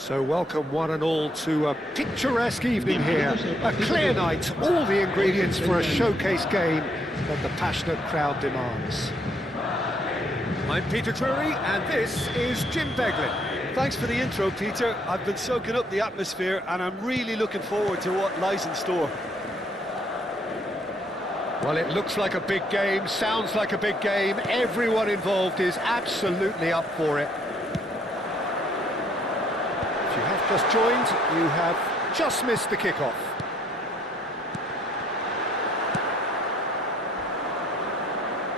So welcome one and all to a picturesque evening here. A clear night, all the ingredients for a showcase game that the passionate crowd demands. I'm Peter Drury and this is Jim Beglin. Thanks for the intro, Peter. I've been soaking up the atmosphere and I'm really looking forward to what lies in store. Well, it looks like a big game, sounds like a big game. Everyone involved is absolutely up for it. If you have just joined, you have just missed the kickoff.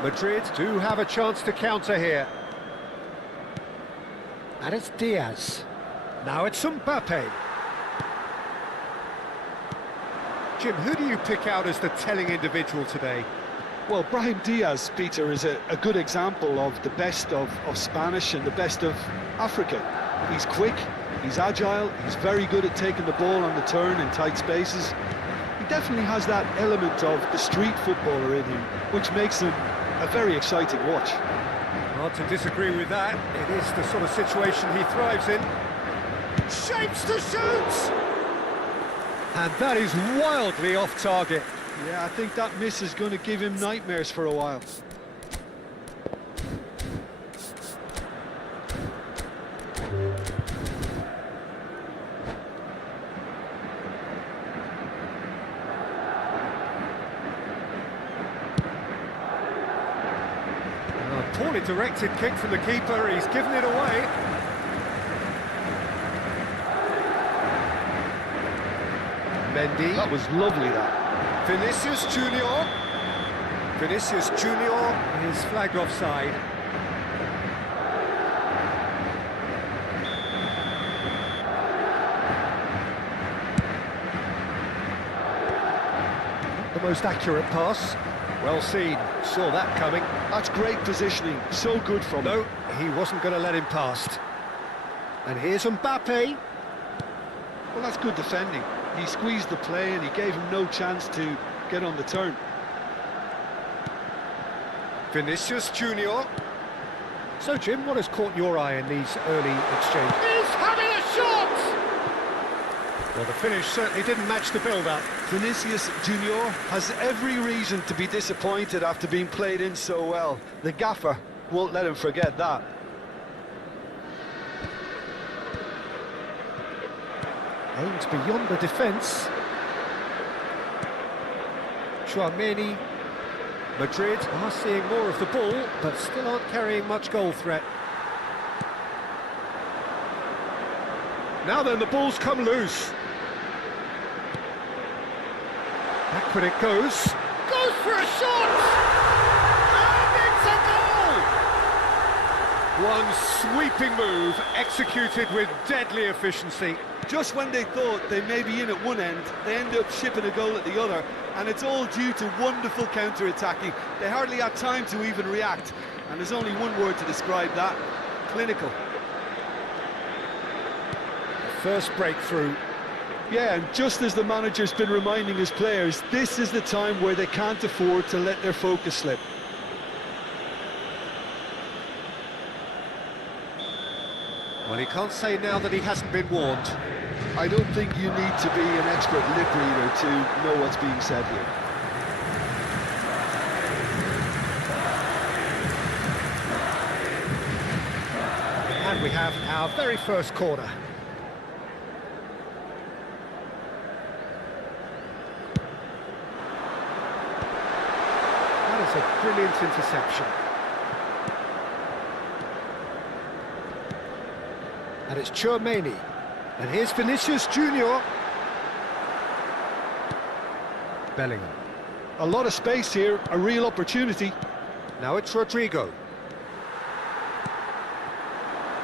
Madrid do have a chance to counter here. And it's Diaz. Now it's Mbappe. Jim, who do you pick out as the telling individual today? Well, Brahim Diaz, Peter, is a good example of the best of Spanish and the best of Africa. He's quick, he's agile, he's very good at taking the ball on the turn in tight spaces. He definitely has that element of the street footballer in him, which makes him a very exciting watch. Hard to disagree with that. It is the sort of situation he thrives in. Shapes to shoot! And that is wildly off target. Yeah, I think that miss is going to give him nightmares for a while. A poorly directed kick from the keeper, he's given it away. Mendy. That was lovely, that. Vinicius Junior. Vinicius Junior is flagged offside. Not the most accurate pass. Well seen, saw that coming. That's great positioning, so good from him. No, he wasn't going to let him past. And here's Mbappe. Well, that's good defending. He squeezed the play and he gave him no chance to get on the turn. Vinicius Junior. So, Jim, what has caught your eye in these early exchanges? He's having a shot! Well, the finish certainly didn't match the build-up. Vinicius Junior has every reason to be disappointed after being played in so well. The gaffer won't let him forget that. Aims beyond the defence. Chouameni. Madrid are seeing more of the ball, but still aren't carrying much goal threat. Now then, the ball's come loose. Backward it goes. Goes for a shot! And it's a goal! One sweeping move, executed with deadly efficiency. Just when they thought they may be in at one end, they end up shipping a goal at the other, and it's all due to wonderful counter-attacking. They hardly had time to even react, and there's only one word to describe that: clinical. First breakthrough. Yeah, and just as the manager's been reminding his players, this is the time where they can't afford to let their focus slip. Well, he can't say now that he hasn't been warned. I don't think you need to be an expert lip reader to know what's being said here. And we have our very first corner. That is a brilliant interception. And it's Chouameni. And here's Vinicius Junior. Bellingham. A lot of space here, a real opportunity. Now it's Rodrigo.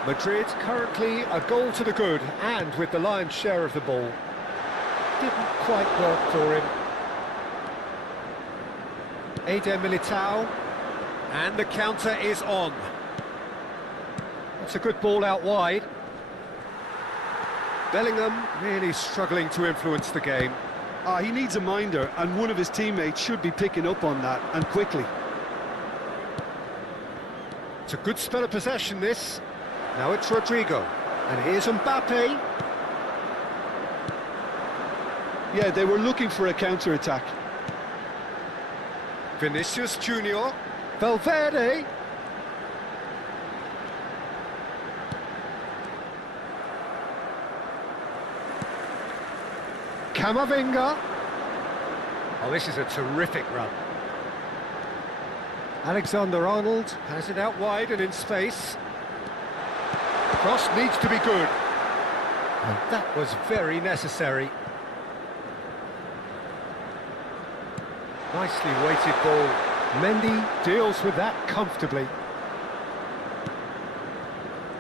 Madrid currently a goal to the good, and with the lion's share of the ball. Didn't quite work for him. Eder Militao. And the counter is on. That's a good ball out wide. Bellingham really struggling to influence the game. He needs a minder, and one of his teammates should be picking up on that, and quickly. It's a good spell of possession, this. Now it's Rodrigo. And here's Mbappe. Yeah, they were looking for a counter-attack. Vinicius Junior. Valverde. Camavinga. Oh, this is a terrific run. Alexander-Arnold has it out wide and in space. Cross needs to be good. And that was very necessary. Nicely weighted ball. Mendy deals with that comfortably.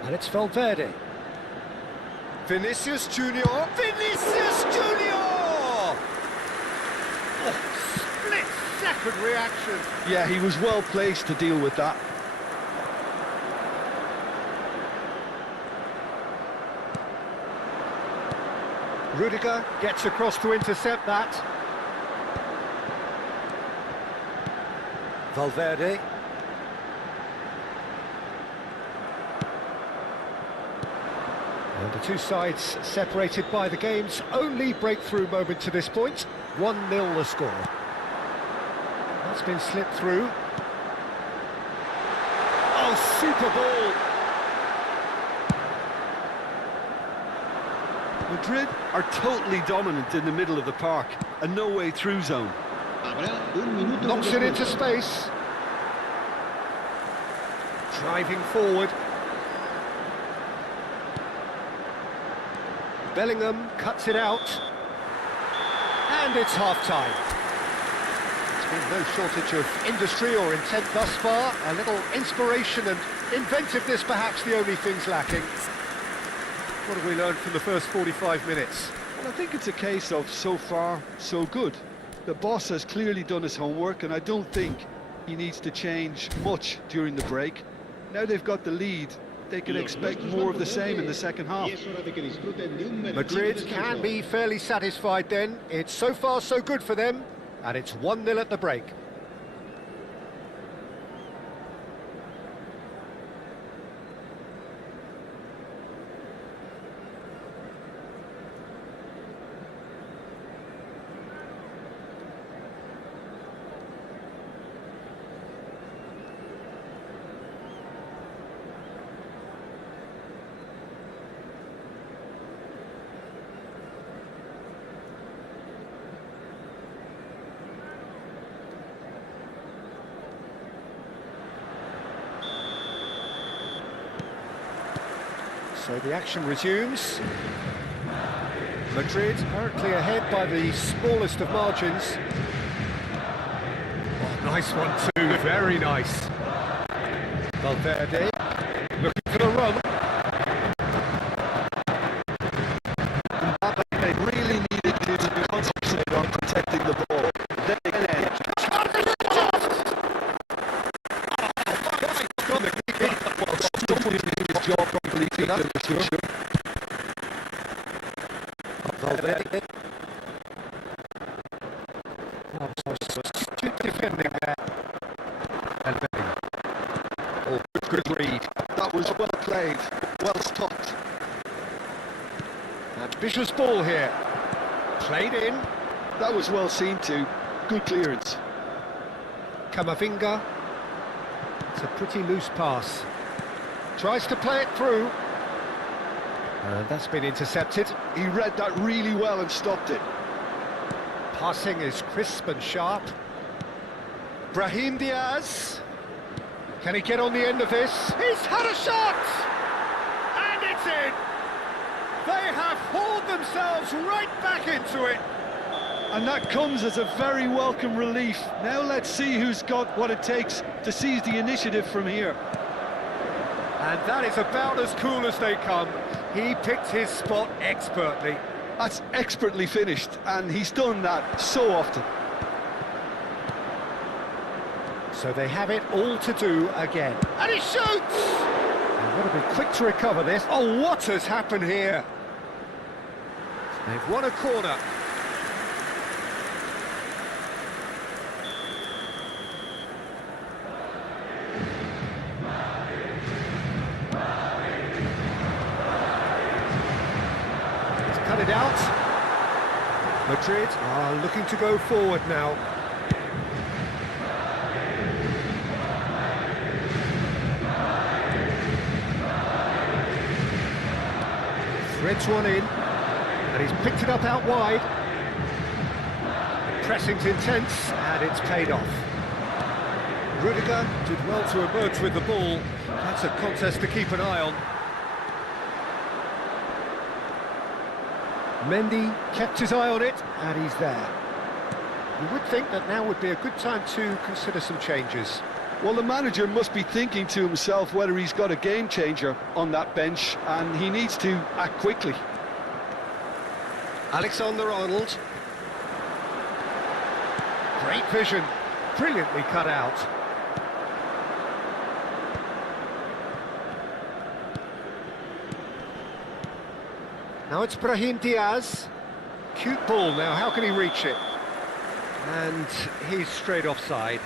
And it's Valverde. Vinicius Junior. Vinicius Junior! Oh, split-second reaction. Yeah, he was well placed to deal with that. Rudiger gets across to intercept that. Valverde. And the two sides separated by the game's only breakthrough moment to this point. 1-0 the score. That's been slipped through. Oh, super ball! Madrid are totally dominant in the middle of the park, a no-way through zone. Knocks it into space. Driving forward. Bellingham cuts it out. And it's half-time. There's been no shortage of industry or intent thus far. A little inspiration and inventiveness perhaps the only things lacking. What have we learned from the first 45 minutes? Well, I think it's a case of so far, so good. The boss has clearly done his homework, and I don't think he needs to change much during the break. Now they've got the lead, they can expect more of the same in the second half. Madrid can be fairly satisfied then. It's so far so good for them, and it's 1-0 at the break. So the action resumes. Madrid currently ahead by the smallest of margins. Oh, nice one too, very nice. Valverde looking for the run. They really needed to concentrate on protecting the ball. Then again, his job completely. Valverde. Oh, so astute defending there. And Bellingham. Oh, good read. That was well played, well stopped. Ambitious ball here. Played in. That was well seen too. Good clearance. Camavinga. It's a pretty loose pass. Tries to play it through. And that's been intercepted. He read that really well and stopped it. Passing is crisp and sharp. Brahim Diaz. Can he get on the end of this? He's had a shot! And it's in! They have hauled themselves right back into it. And that comes as a very welcome relief. Now let's see who's got what it takes to seize the initiative from here. And that is about as cool as they come. He picked his spot expertly. That's expertly finished, and he's done that so often. So they have it all to do again. And he shoots! They've got to be quick to recover this. Oh, what has happened here? They've won a corner. Inside out. Madrid are looking to go forward now. Threads one in, and he's picked it up out wide. The pressing's intense, and it's paid off. Rudiger did well to emerge with the ball. That's a contest to keep an eye on. Mendy kept his eye on it, and he's there. You would think that now would be a good time to consider some changes. Well, the manager must be thinking to himself whether he's got a game changer on that bench, and he needs to act quickly. Alexander-Arnold. Great vision, brilliantly cut out. Now it's Brahim Diaz. Cute ball now, how can he reach it? And he's straight offside.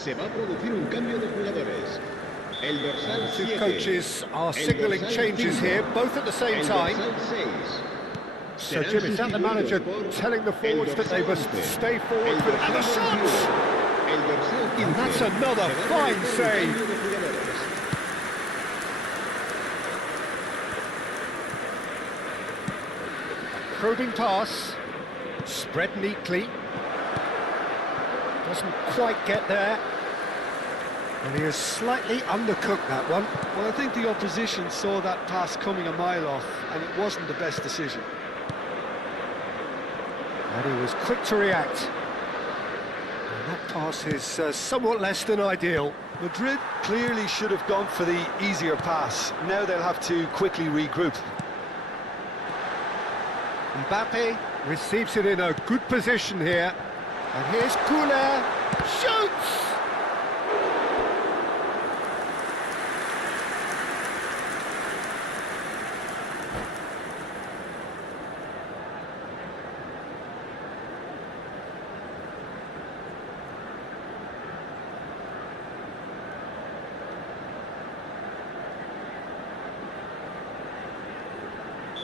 Se va a producir un cambio de jugadores. El dorsal Two 7. coaches are signalling changes here, both at the same time. So, Jim, is that the manager telling the forwards that they must stay forward for the shots? And that's another fine save. Probing pass, spread neatly. Doesn't quite get there. And he has slightly undercooked that one. Well, I think the opposition saw that pass coming a mile off, and it wasn't the best decision. And he was quick to react. And that pass is somewhat less than ideal. Madrid clearly should have gone for the easier pass. Now they'll have to quickly regroup. Mbappe receives it in a good position here. And here's Kouler, shoots!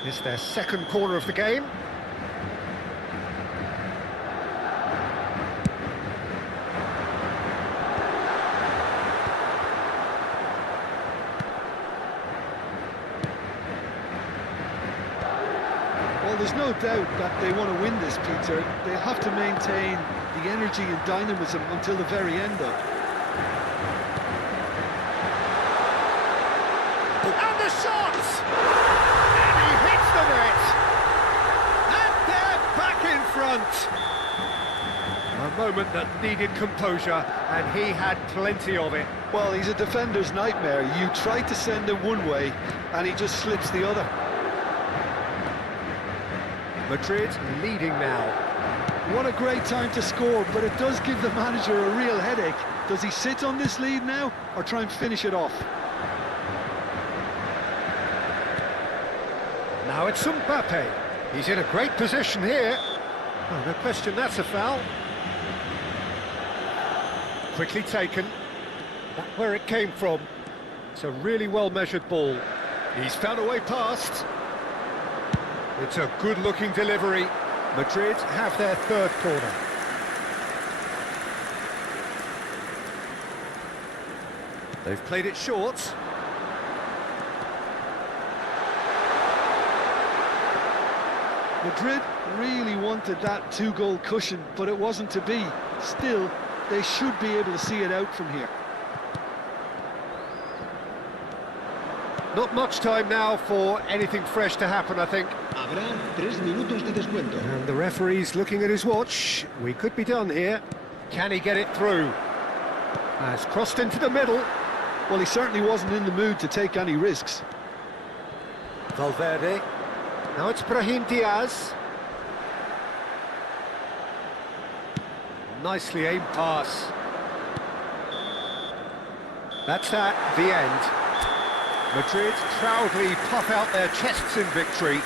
It's their second corner of the game. Well, there's no doubt that they want to win this, Peter. They'll have to maintain the energy and dynamism until the very end, though. And the shot! And he hits the net! And they're back in front! A moment that needed composure, and he had plenty of it. Well, he's a defender's nightmare. You try to send him one way, and he just slips the other. Madrid leading now. What a great time to score, but it does give the manager a real headache. Does he sit on this lead now, or try and finish it off? Now it's Mbappe. He's in a great position here. Oh, no question, that's a foul. Quickly taken. That's where it came from. It's a really well-measured ball. He's found a way past. It's a good-looking delivery. Madrid have their third corner. They've played it short. Madrid really wanted that two-goal cushion, but it wasn't to be. Still, they should be able to see it out from here. Not much time now for anything fresh to happen, I think. Habrá 3 minutos de descuento. And the referee's looking at his watch. We could be done here. Can he get it through? Has crossed into the middle. Well, he certainly wasn't in the mood to take any risks. Valverde. Now it's Brahim Diaz. Nicely aimed pass. That's that, the end. Madrid proudly puff out their chests in victory.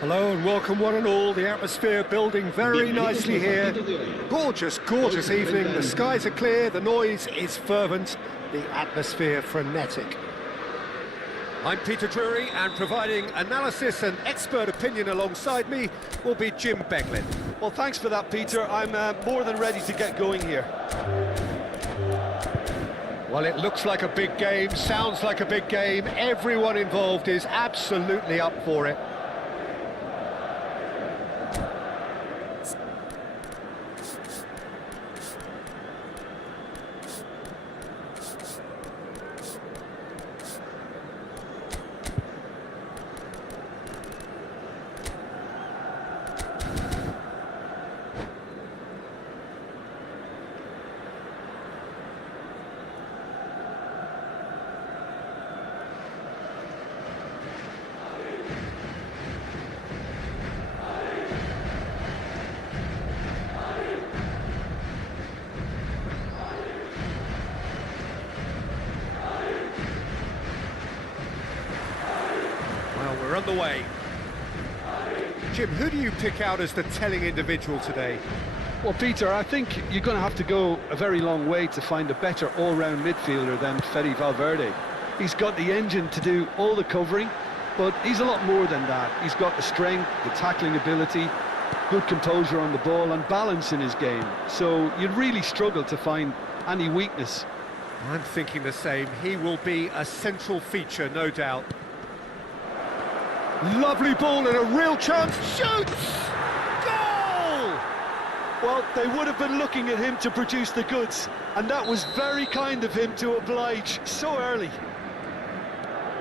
Hello and welcome one and all. The atmosphere building very nicely here. Gorgeous, gorgeous evening. The skies are clear, the noise is fervent, the atmosphere frenetic. I'm Peter Drury, and providing analysis and expert opinion alongside me will be Jim Beglin. Well, thanks for that, Peter. I'm more than ready to get going here. Well, it looks like a big game, sounds like a big game. Everyone involved is absolutely up for it. We're on the way. Jim, who do you pick out as the telling individual today? Well, Peter, I think you're going to have to go a very long way to find a better all-round midfielder than Fede Valverde. He's got the engine to do all the covering, but he's a lot more than that. He's got the strength, the tackling ability, good composure on the ball and balance in his game. So you'd really struggle to find any weakness. I'm thinking the same. He will be a central feature, no doubt. Lovely ball and a real chance. Shoots! Goal! Well, they would have been looking at him to produce the goods, and that was very kind of him to oblige so early.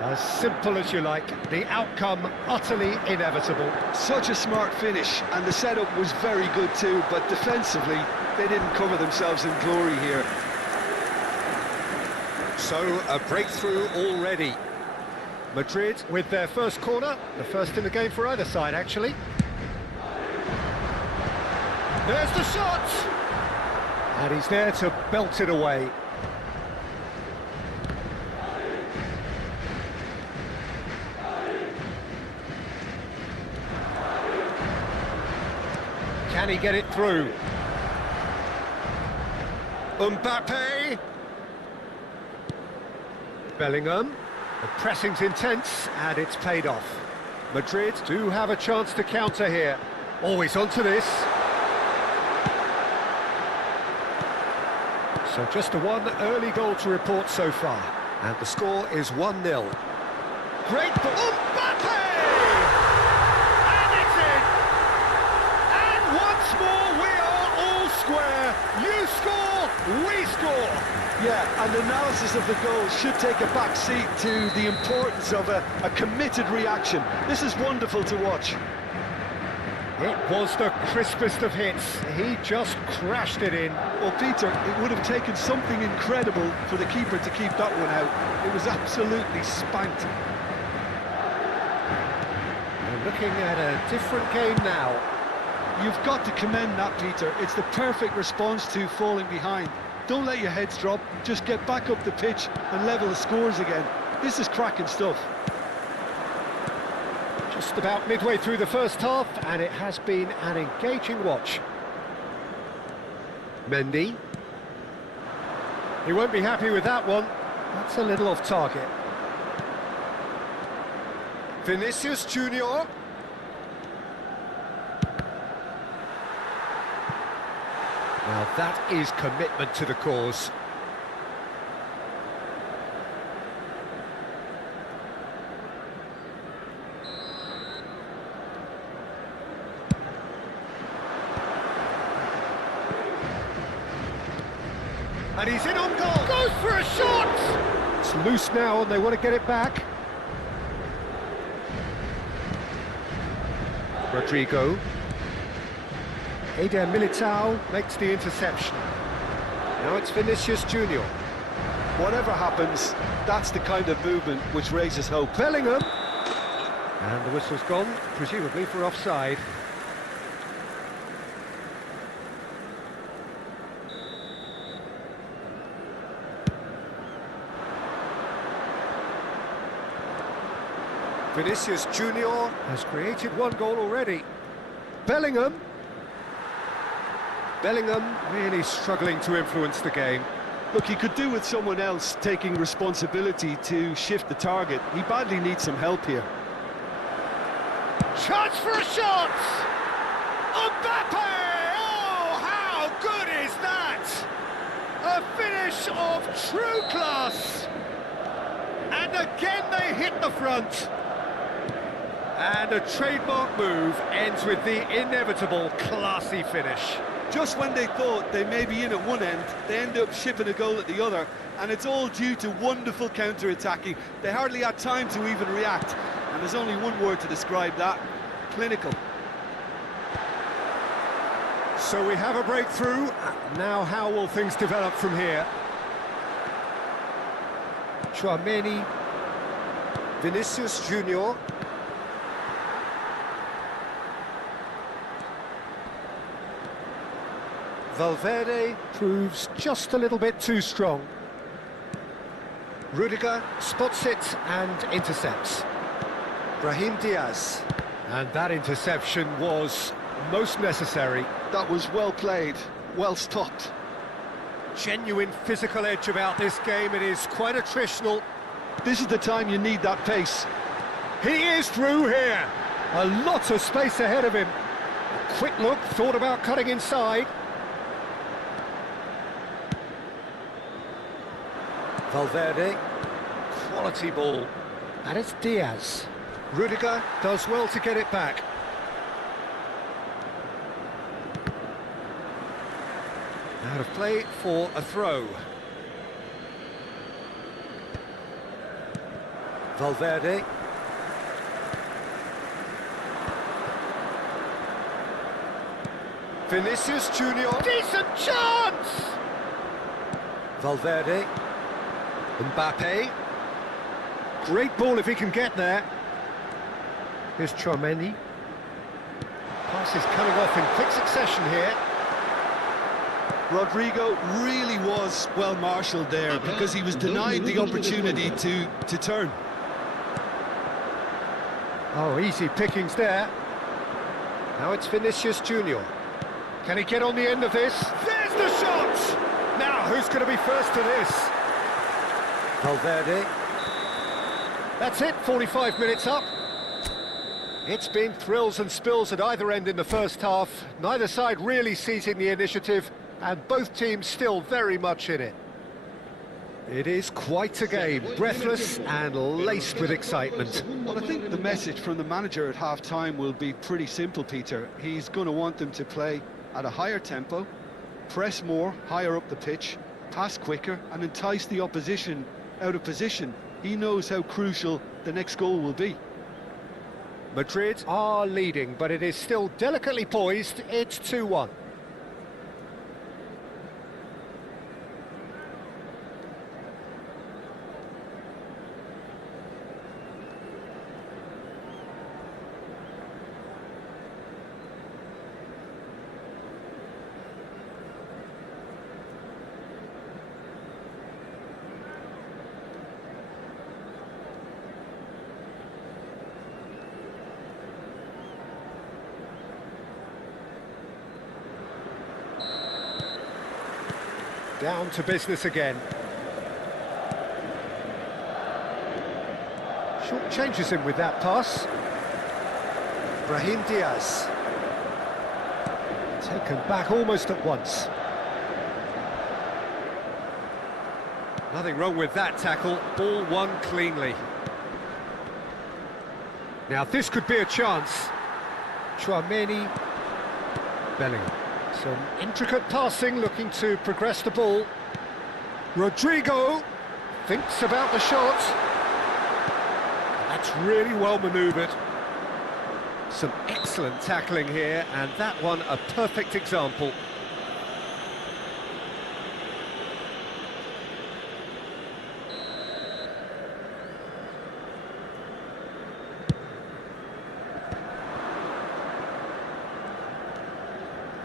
As simple as you like, the outcome utterly inevitable. Such a smart finish, and the setup was very good too, but defensively, they didn't cover themselves in glory here. So, a breakthrough already. Madrid with their first corner, the first in the game for either side, actually. There's the shot! And he's there to belt it away. Can he get it through? Mbappe! Bellingham. The pressing's intense, and it's paid off. Madrid do have a chance to counter here. Always onto this. So just the one early goal to report so far. And the score is 1-0. Great ball. Mbappe! And it's in! And once more we are all square. You score, we score. Yeah, and analysis of the goal should take a back seat to the importance of a committed reaction. This is wonderful to watch. It was the crispest of hits. He just crashed it in. Well, Peter, it would have taken something incredible for the keeper to keep that one out. It was absolutely spanked. We're looking at a different game now. You've got to commend that, Peter. It's the perfect response to falling behind. Don't let your heads drop, just get back up the pitch and level the scores again. This is cracking stuff. Just about midway through the first half, and it has been an engaging watch. Mendy. He won't be happy with that one. That's a little off target. Vinicius Junior. Now that is commitment to the cause. And he's in on goal. Goes for a shot! It's loose now and they want to get it back. Rodrigo. Eder Militao makes the interception. Now it's Vinicius Junior. Whatever happens, that's the kind of movement which raises hope. Bellingham. And the whistle's gone, presumably for offside. Vinicius Junior has created one goal already. Bellingham. Bellingham really struggling to influence the game. Look, he could do with someone else taking responsibility to shift the target. He badly needs some help here. Chance for a shot! Mbappe! Oh, how good is that? A finish of true class! And again they hit the front. And a trademark move ends with the inevitable classy finish. Just when they thought they may be in at one end, they end up shipping a goal at the other, and it's all due to wonderful counter-attacking. They hardly had time to even react, and there's only one word to describe that: clinical. So we have a breakthrough. Now how will things develop from here? Tchouaméni, Vinicius Junior. Valverde proves just a little bit too strong. Rudiger spots it and intercepts. Brahim Diaz. And that interception was most necessary. That was well played, well stopped. Genuine physical edge about this game. It is quite attritional. This is the time you need that pace. He is through here. A lot of space ahead of him. A quick look, thought about cutting inside. Valverde, quality ball. And it's Diaz. Rudiger does well to get it back. Out of play for a throw. Valverde. Vinicius Junior. Decent chance! Valverde. Mbappe. Great ball if he can get there. Here's Tchouaméni. Pass is coming off in quick succession here. Rodrigo really was well marshalled there because he was denied the opportunity to turn. Oh, easy pickings there. Now it's Vinicius Junior. Can he get on the end of this? There's the shot! Now, who's going to be first to this? Valverde. That's it, 45 minutes up. It's been thrills and spills at either end in the first half. Neither side really seizing the initiative, and both teams still very much in it. It is quite a game, breathless and laced with excitement. Well, I think the message from the manager at half-time will be pretty simple, Peter. He's going to want them to play at a higher tempo, press more, higher up the pitch, pass quicker, and entice the opposition out of position. He knows how crucial the next goal will be. Madrid are leading, but it is still delicately poised. It's 2-1. Down to business again. Short changes him with that pass. Brahim Diaz. Taken back almost at once. Nothing wrong with that tackle. Ball won cleanly. Now this could be a chance. Tchouaméni. Bellingham. Some intricate passing, looking to progress the ball. Rodrigo thinks about the shot. That's really well manoeuvred. Some excellent tackling here, and that one a perfect example.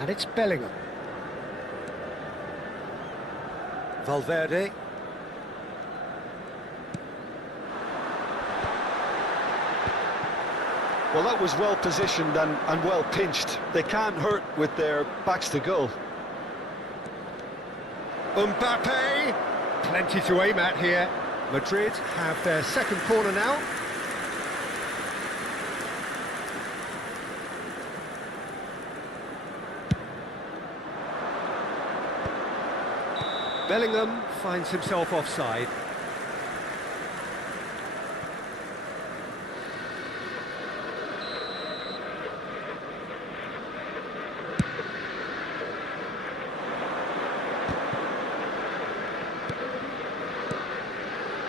And it's Bellingham. Valverde. Well, that was well positioned and well pinched. They can't hurt with their backs to goal. Mbappe, plenty to aim at here. Madrid have their second corner now. Bellingham finds himself offside.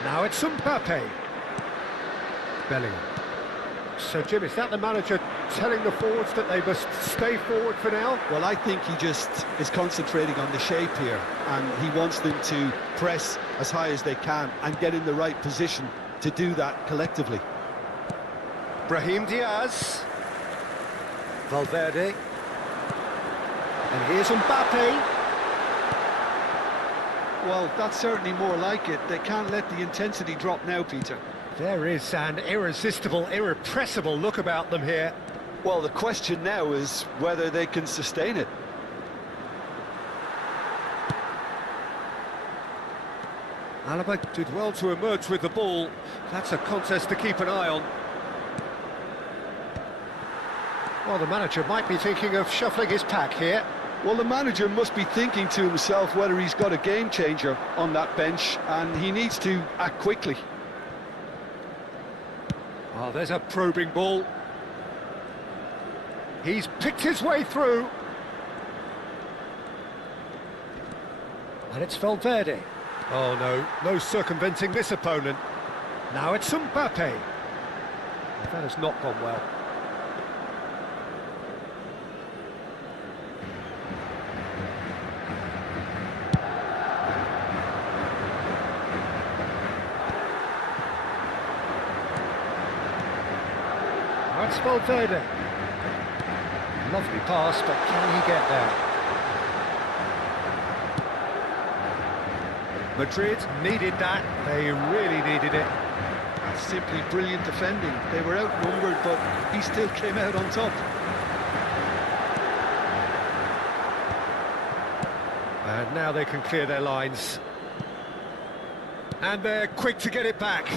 Now it's Mbappe. Bellingham. So, Jim, is that the manager telling the forwards that they must stay forward for now? Well, I think he just is concentrating on the shape here, and he wants them to press as high as they can and get in the right position to do that collectively. Brahim Diaz. Valverde. And here's Mbappe. Well, that's certainly more like it. They can't let the intensity drop now, Peter. There is an irresistible, irrepressible look about them here. Well, the question now is whether they can sustain it. Alaba did well to emerge with the ball. That's a contest to keep an eye on. Well, the manager might be thinking of shuffling his pack here. Well, the manager must be thinking to himself whether he's got a game changer on that bench, and he needs to act quickly. Oh, there's a probing ball. He's picked his way through. And it's Valverde. Oh no, no circumventing this opponent. Now it's Mbappe. That has not gone well. That's Valverde. Lovely pass, but can he get there? Madrid needed that. They really needed it. That's simply brilliant defending. They were outnumbered, but he still came out on top. And now they can clear their lines. And they're quick to get it back.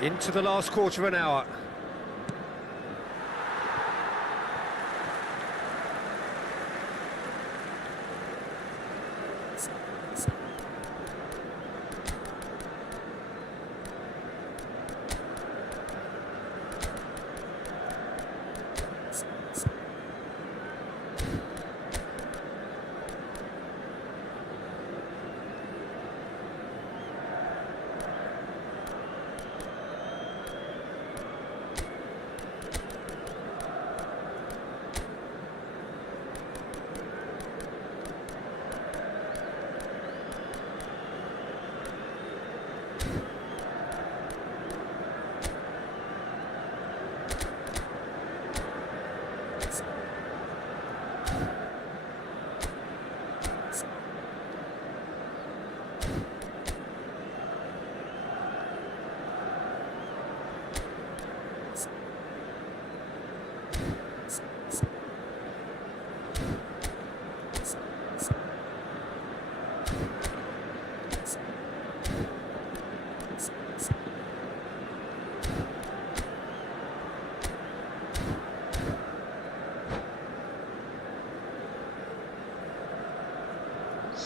Into the last quarter of an hour.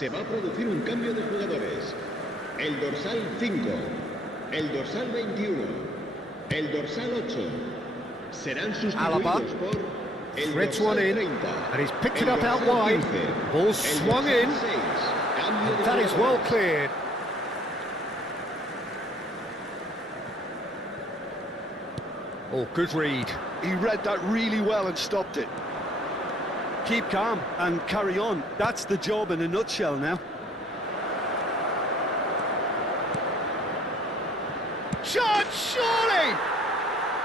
Se va a producir un cambio de jugadores. El dorsal 5, el dorsal 21, el dorsal 8 serán sustituidos por el Threads one dorsal in, 30, and he's picked it el up out dorsal wide. 15, Ball el swung dorsal in. 6. Cambio de That is well jugadores. cleared. Oh, good read. He read that really well and stopped it. Keep calm and carry on. That's the job in a nutshell now. Shot, surely!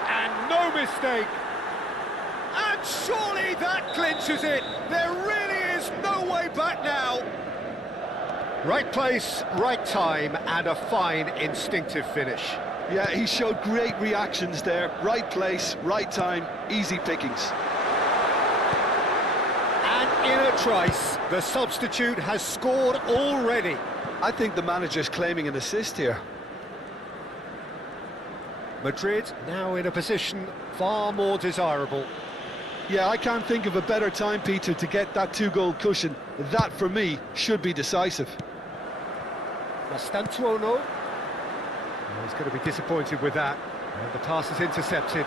And no mistake. And surely that clinches it. There really is no way back now. Right place, right time, and a fine instinctive finish. Yeah, he showed great reactions there. Right place, right time, easy pickings. And in a trice, the substitute has scored already. I think the manager's claiming an assist here. Madrid now in a position far more desirable. Yeah, I can't think of a better time, Peter, to get that two-goal cushion. That, for me, should be decisive. Mastantuono. He's going to be disappointed with that. And the pass is intercepted.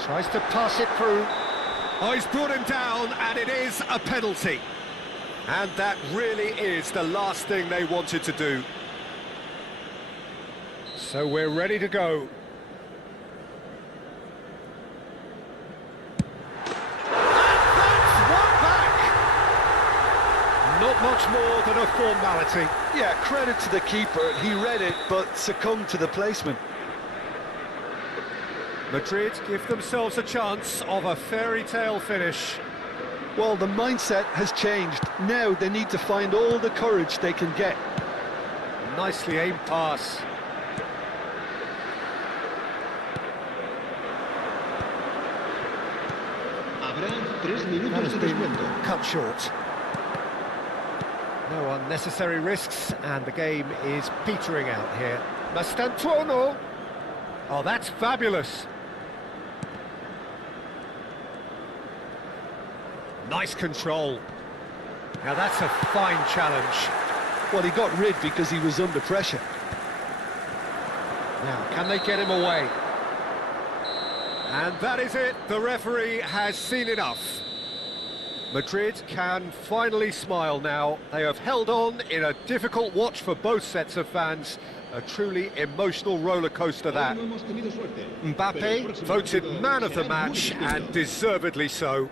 Tries to pass it through. Oh, he's brought him down, and it is a penalty. And that really is the last thing they wanted to do. So we're ready to go. Not much more than a formality. Yeah, credit to the keeper. He read it, but succumbed to the placement. Madrid give themselves a chance of a fairy tale finish. Well, the mindset has changed. Now they need to find all the courage they can get. Nicely aimed pass. Habrá 3 minutos That has de been descuento. cut short. No unnecessary risks, and the game is petering out here. Mastantuono. Oh, that's fabulous. Nice control. Now that's a fine challenge. Well, he got rid because he was under pressure. Now, can they get him away? And that is it. The referee has seen enough. Madrid can finally smile now. They have held on in a difficult watch for both sets of fans. A truly emotional roller coaster that. Hoy no hemos tenido suerte, pero el Mbappe próximo voted partido man of the será muy match, distinto. and deservedly so.